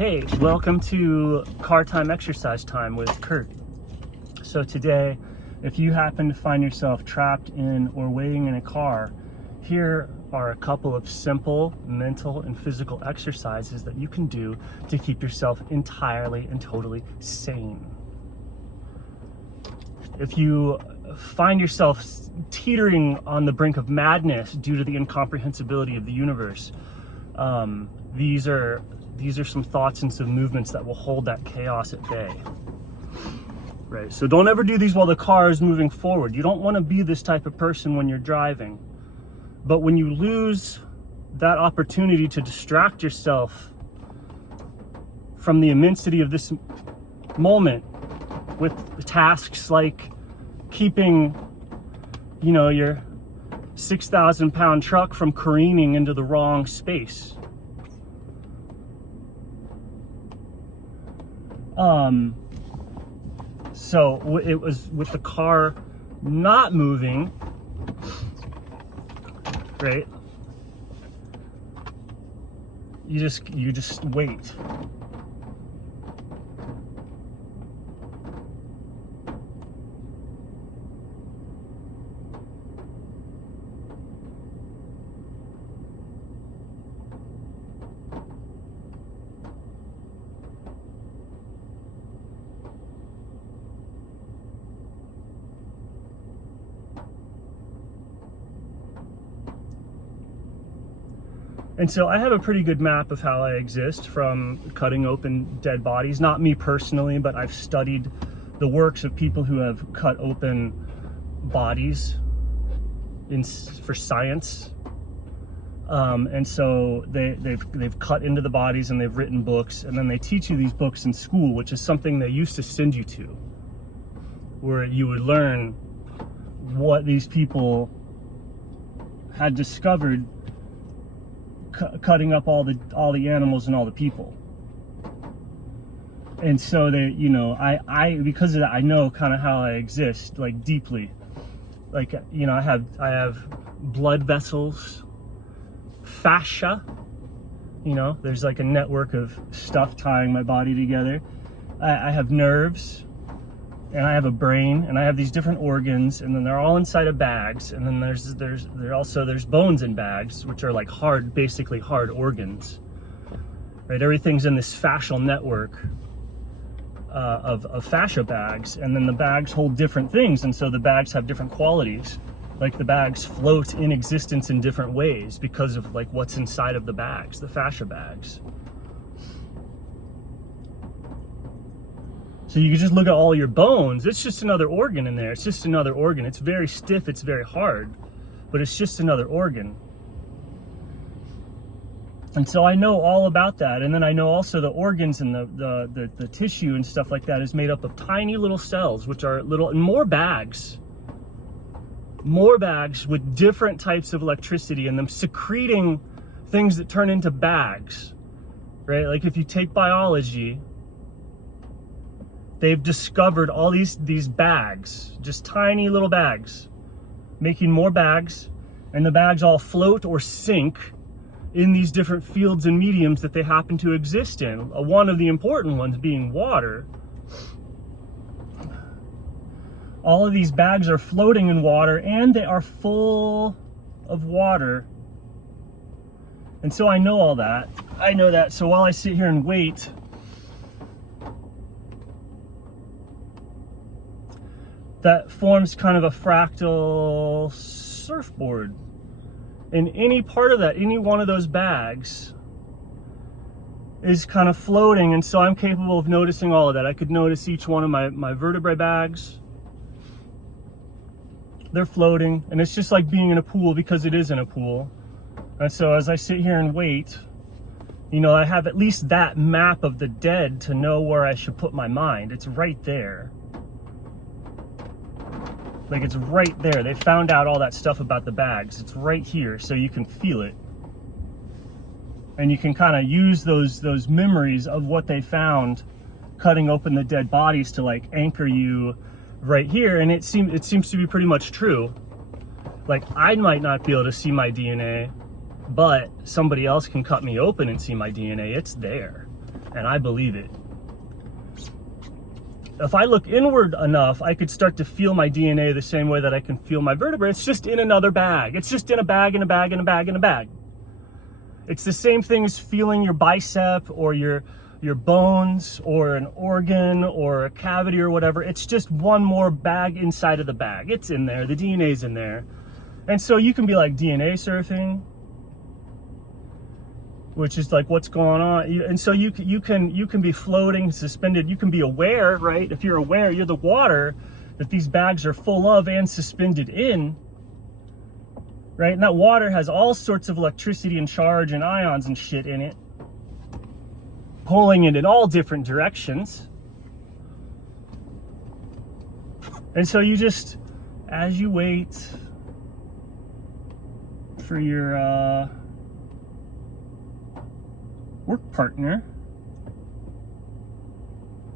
Hey, welcome to Car Time Exercise Time with Kurt. So today, if you happen to find yourself trapped in or waiting in a car, here are a couple of simple mental and physical exercises that you can do to keep yourself entirely and totally sane. If you find yourself teetering on the brink of madness due to the incomprehensibility of the universe, these are some thoughts and some movements that will hold that chaos at bay. Right, so don't ever do these while the car is moving forward. You don't want to be this type of person when you're driving. But when you lose that opportunity to distract yourself from the immensity of this moment with tasks like keeping, your 6,000 pound truck from careening into the wrong space. So it was with the car not moving, right? You just wait. And so I have a pretty good map of how I exist from cutting open dead bodies. Not me personally, but I've studied the works of people who have cut open bodies for science. And so they've cut into the bodies and they've written books, and then they teach you these books in school, which is something they used to send you to, where you would learn what these people had discovered cutting up all the animals and all the people. And so they, I because of that, I know kind of how I exist, like, deeply. Like, I have blood vessels, fascia, there's like a network of stuff tying my body together. I have nerves, and I have a brain, and I have these different organs, and then they're all inside of bags. And then there's bones in bags, which are like basically hard organs, right? Everything's in this fascial network of fascia bags, and then the bags hold different things, and so the bags have different qualities. Like, the bags float in existence in different ways because of like what's inside of the bags, the fascia bags. So you can just look at all your bones. It's just another organ in there. It's just another organ. It's very stiff. It's very hard, but it's just another organ. And so I know all about that. And then I know also the organs and the tissue and stuff like that is made up of tiny little cells, which are more bags with different types of electricity in them, secreting things that turn into bags, right? Like, if you take biology, they've discovered all these bags, just tiny little bags, making more bags, and the bags all float or sink in these different fields and mediums that they happen to exist in. One of the important ones being water. All of these bags are floating in water, and they are full of water. And so I know all that. I know that. So while I sit here and wait, that forms kind of a fractal surfboard. And any part of that, any one of those bags is kind of floating. And so I'm capable of noticing all of that. I could notice each one of my vertebrae bags. They're floating, and it's just like being in a pool, because it is in a pool. And so as I sit here and wait, I have at least that map of the dead to know where I should put my mind. It's right there. Like, it's right there. They found out all that stuff about the bags. It's right here, so you can feel it. And you can kind of use those memories of what they found cutting open the dead bodies to, like, anchor you right here. And it seems to be pretty much true. Like, I might not be able to see my DNA, but somebody else can cut me open and see my DNA. It's there. And I believe it. If I look inward enough, I could start to feel my DNA the same way that I can feel my vertebrae. It's just in another bag. It's just in a bag, in a bag, in a bag, in a bag. It's the same thing as feeling your bicep or your bones or an organ or a cavity or whatever. It's just one more bag inside of the bag. It's in there. The DNA's in there. And so you can be like DNA surfing, which is like what's going on. And so you can be floating, suspended. You can be aware, right? If you're aware, you're the water that these bags are full of and suspended in, right? And that water has all sorts of electricity and charge and ions and shit in it, pulling it in all different directions. And so you just, as you wait for your work partner,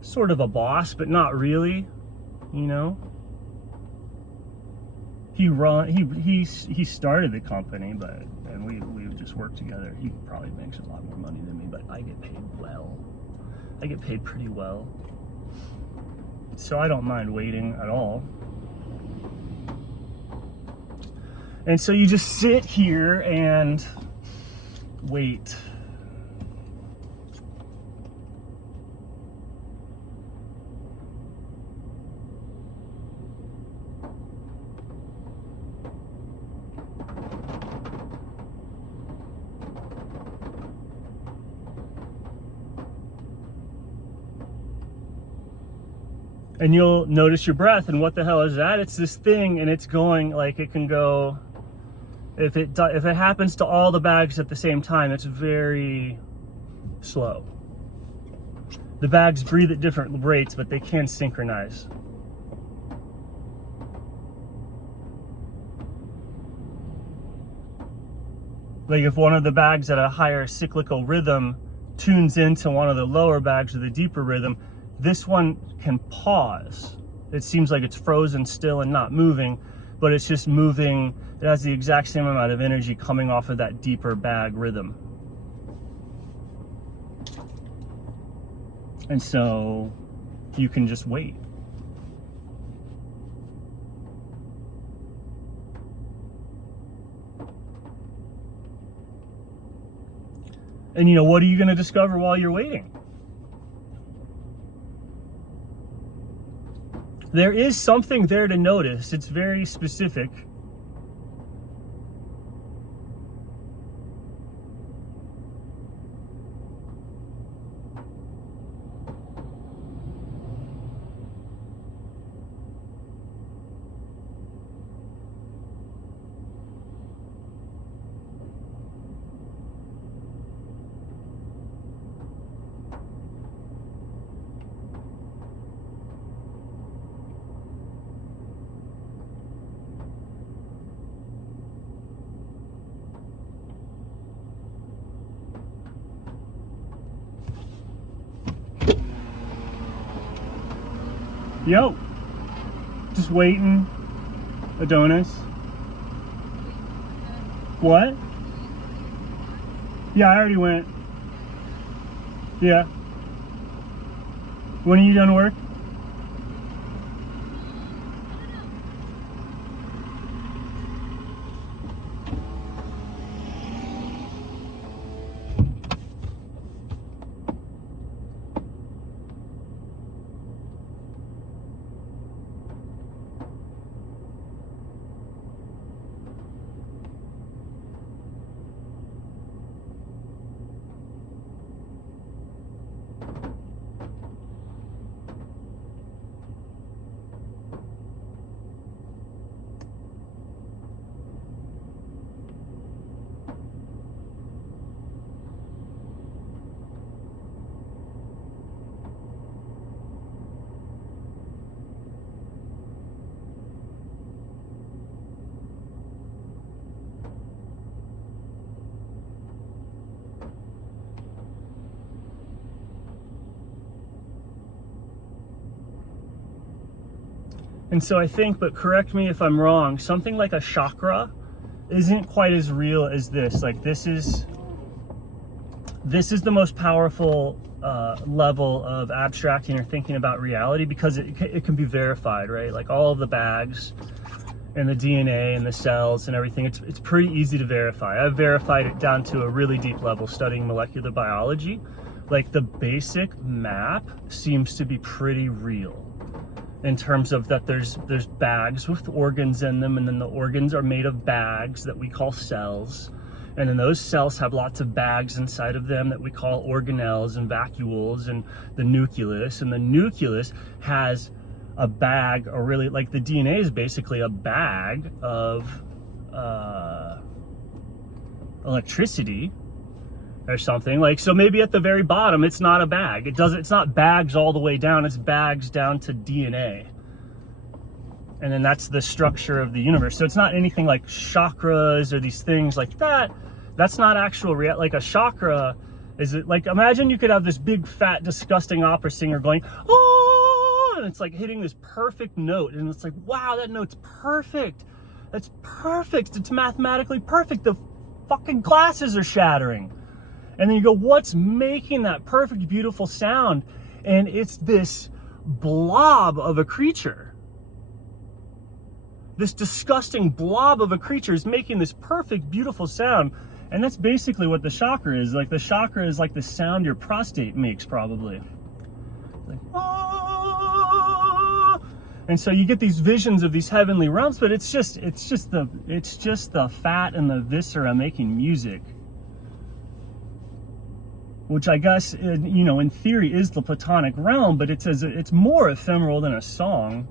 sort of a boss, but not really, you know. He started the company, and we just work together. He probably makes a lot more money than me, but I get paid well. I get paid pretty well, so I don't mind waiting at all. And so you just sit here and wait. And you'll notice your breath, and what the hell is that? It's this thing, and it's going, like, it can go, if it happens to all the bags at the same time, it's very slow. The bags breathe at different rates, but they can synchronize. Like if one of the bags at a higher cyclical rhythm tunes into one of the lower bags with a deeper rhythm, this one can pause. It seems like it's frozen still and not moving, but it's just moving. It has the exact same amount of energy coming off of that deeper bag rhythm. And so you can just wait. And you know, what are you going to discover while you're waiting? There is something there to notice. It's very specific. Yo, just waiting. Adonis. What? Yeah, I already went. Yeah. When are you done work? And so I think, but correct me if I'm wrong, something like a chakra isn't quite as real as this. Like this is this is the most powerful level of abstracting or thinking about reality, because it can be verified, right? Like all of the bags and the DNA and the cells and everything, it's pretty easy to verify. I've verified it down to a really deep level studying molecular biology. Like the basic map seems to be pretty real in terms of that there's bags with organs in them, and then the organs are made of bags that we call cells. And then those cells have lots of bags inside of them that we call organelles and vacuoles, and the nucleus. And the nucleus has a bag, or really like the DNA is basically a bag of electricity or something. Like, so maybe at the very bottom, it's not a bag. It's not bags all the way down, it's bags down to DNA. And then that's the structure of the universe. So it's not anything like chakras or these things like that. That's not actual like a chakra is it like, imagine you could have this big fat disgusting opera singer going, oh, and it's like hitting this perfect note, and it's like, wow, that note's perfect. That's perfect. It's mathematically perfect. The fucking glasses are shattering. And then you go, what's making that perfect, beautiful sound? And it's this blob of a creature. This disgusting blob of a creature is making this perfect, beautiful sound. And that's basically what the chakra is. Like the chakra is like the sound your prostate makes, probably. Like, ah! And so you get these visions of these heavenly realms, but it's just the fat and the viscera making music. Which I guess, you know, in theory is the Platonic realm, but it's more ephemeral than a song.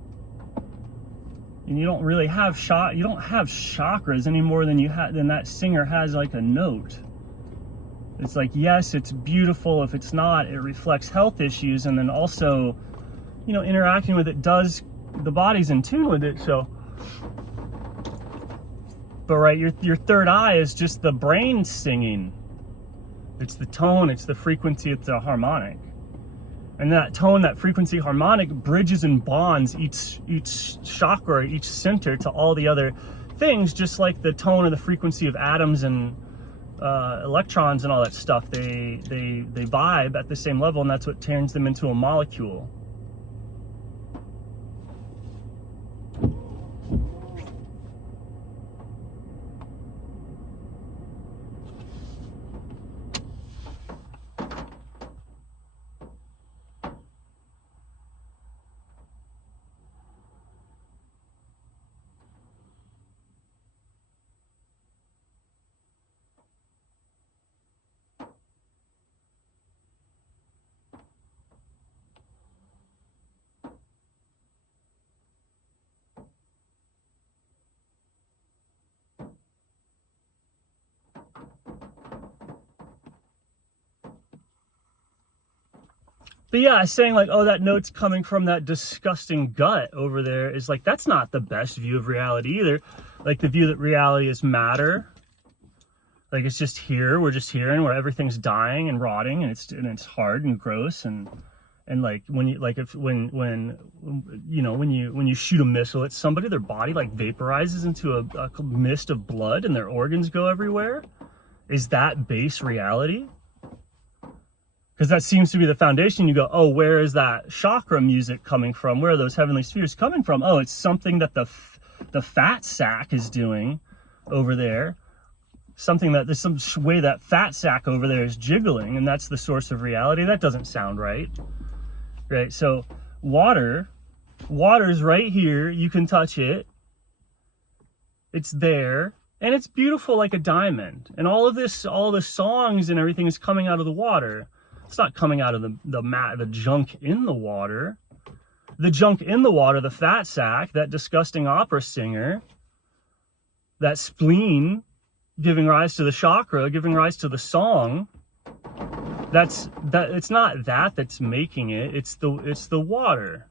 And you don't really have you don't have chakras any more than than that singer has like a note. It's like, yes, it's beautiful. If it's not, it reflects health issues, and then also, you know, interacting with it does, the body's in tune with it. So, but right, your third eye is just the brain singing. It's the tone, it's the frequency, it's the harmonic. And that tone, that frequency, harmonic bridges and bonds each chakra, each center to all the other things, just like the tone or the frequency of atoms and electrons and all that stuff. They vibe at the same level, and that's what turns them into a molecule. But yeah, saying like, oh, that note's coming from that disgusting gut over there is like, that's not the best view of reality either. Like the view that reality is matter. Like it's just here, we're just here, and where everything's dying and rotting, and it's hard and gross, and like when you like when you shoot a missile at somebody, their body like vaporizes into a mist of blood and their organs go everywhere. Is that base reality? Because that seems to be the foundation. You go, oh, where is that chakra music coming from? Where are those heavenly spheres coming from? Oh, it's something that the fat sack is doing over there. Something that there's some way that fat sack over there is jiggling, and that's the source of reality. That doesn't sound right. Right? So water's right here. You can touch it. It's there. And it's beautiful like a diamond. And all the songs and everything is coming out of the water. It's not coming out of the junk in the water. The junk in the water, the fat sack, that disgusting opera singer, that spleen giving rise to the chakra, giving rise to the song. It's not that's making it. It's the water.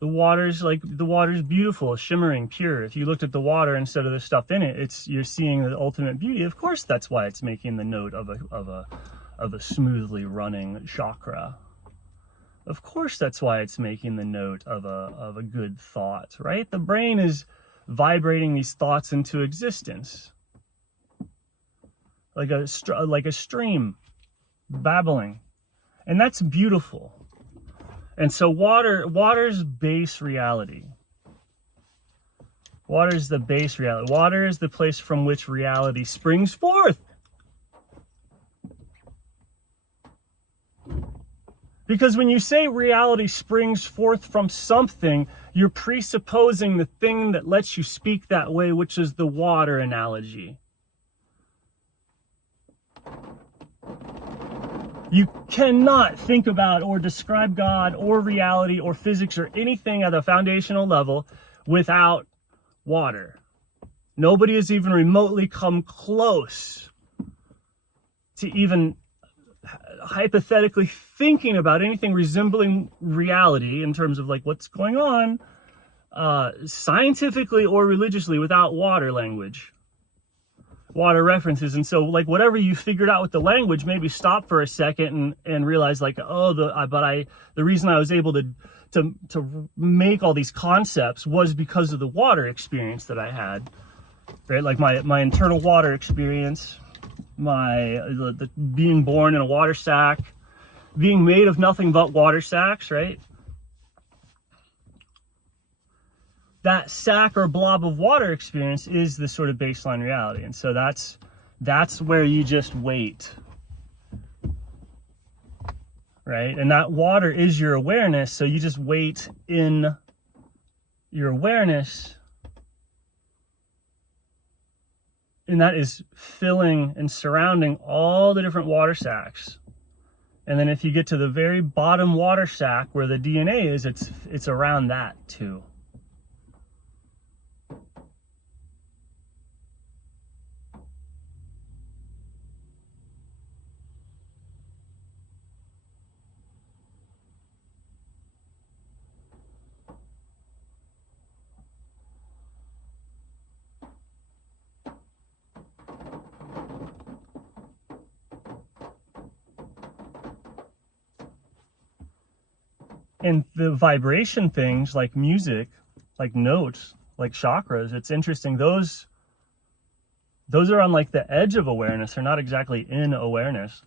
The water's beautiful, shimmering, pure. If you looked at the water instead of the stuff in it, you're seeing the ultimate beauty. Of course, that's why it's making the note of a smoothly running chakra. Of course, that's why it's making the note of a good thought, right? The brain is vibrating these thoughts into existence, like a stream. babbling. And that's beautiful. And so water's base reality. Water is the base reality. Water is the place from which reality springs forth. Because when you say reality springs forth from something, you're presupposing the thing that lets you speak that way, which is the water analogy. You cannot think about or describe God or reality or physics or anything at a foundational level without water. Nobody has even remotely come close to even hypothetically thinking about anything resembling reality in terms of like what's going on scientifically or religiously without water language, water references. And so like whatever you figured out with the language, maybe stop for a second and realize like, oh, the reason I was able to make all these concepts was because of the water experience that I had, right? Like my internal water experience, the being born in a water sack, being made of nothing but water sacks, right? That sack or blob of water experience is the sort of baseline reality. And so that's where you just wait, right? And that water is your awareness. So you just wait in your awareness. And that is filling and surrounding all the different water sacks. And then if you get to the very bottom water sack where the DNA is, it's around that too. And the vibration things like music, like notes, like chakras, it's interesting. Those are on like the edge of awareness. They're not exactly in awareness.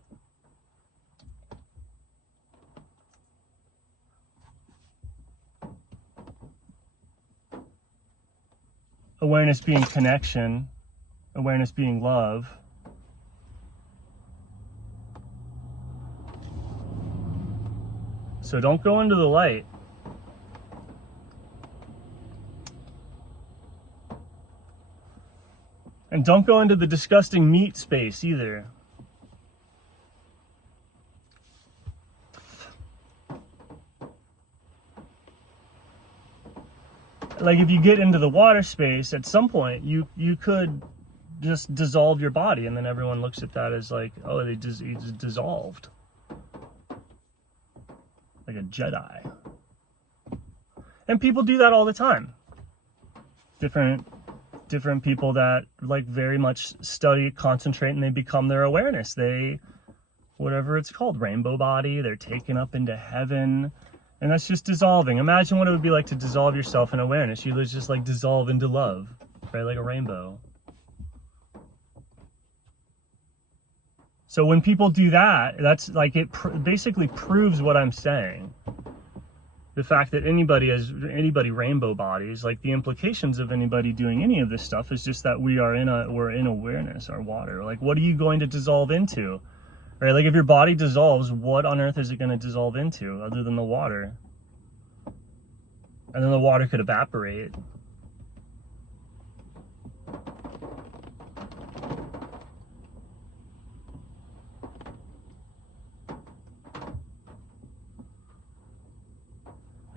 Awareness being connection, awareness being love. So don't go into the light. And don't go into the disgusting meat space either. Like if you get into the water space, at some point you could just dissolve your body, and then everyone looks at that as like, oh, he just dissolved. Like a Jedi. And people do that all the time. Different people that like very much study, concentrate, and they become their awareness. They, whatever it's called, rainbow body, they're taken up into heaven. And that's just dissolving. Imagine what it would be like to dissolve yourself in awareness. You just like dissolve into love, right? Like a rainbow. So when people do that, that's like, it basically proves what I'm saying. The fact that anybody rainbow bodies, like the implications of anybody doing any of this stuff is just that we're in awareness, our water. Like, what are you going to dissolve into? Right? Like if your body dissolves, what on earth is it going to dissolve into other than the water? And then the water could evaporate.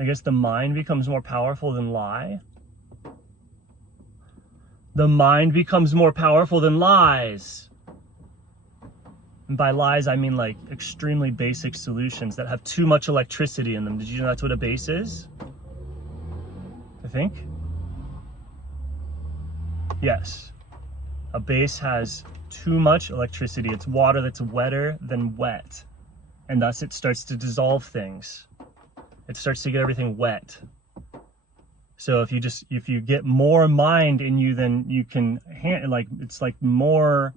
I guess the mind becomes more powerful than lie. The mind becomes more powerful than lies. And by lies, I mean like extremely basic solutions that have too much electricity in them. Did you know that's what a base is? I think. Yes. A base has too much electricity. It's water that's wetter than wet. And thus it starts to dissolve things. It starts to get everything wet. So if you get more mind in you than you can handle, like it's like more,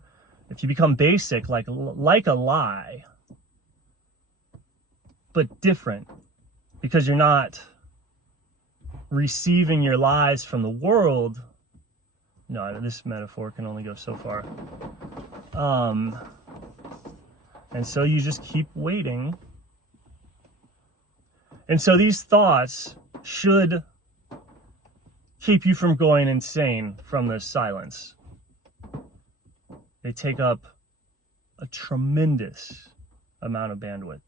if you become basic, like a lie, but different, because you're not receiving your lies from the world. No, this metaphor can only go so far. And so you just keep waiting. And so these thoughts should keep you from going insane from this silence. They take up a tremendous amount of bandwidth.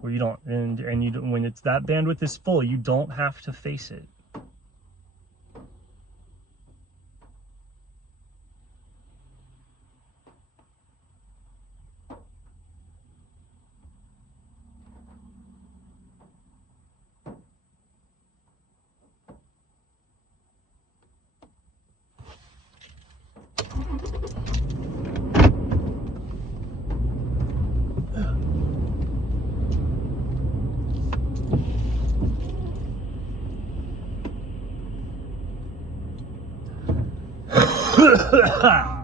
Where you don't, and you don't, when it's that bandwidth is full, you don't have to face it. Ha!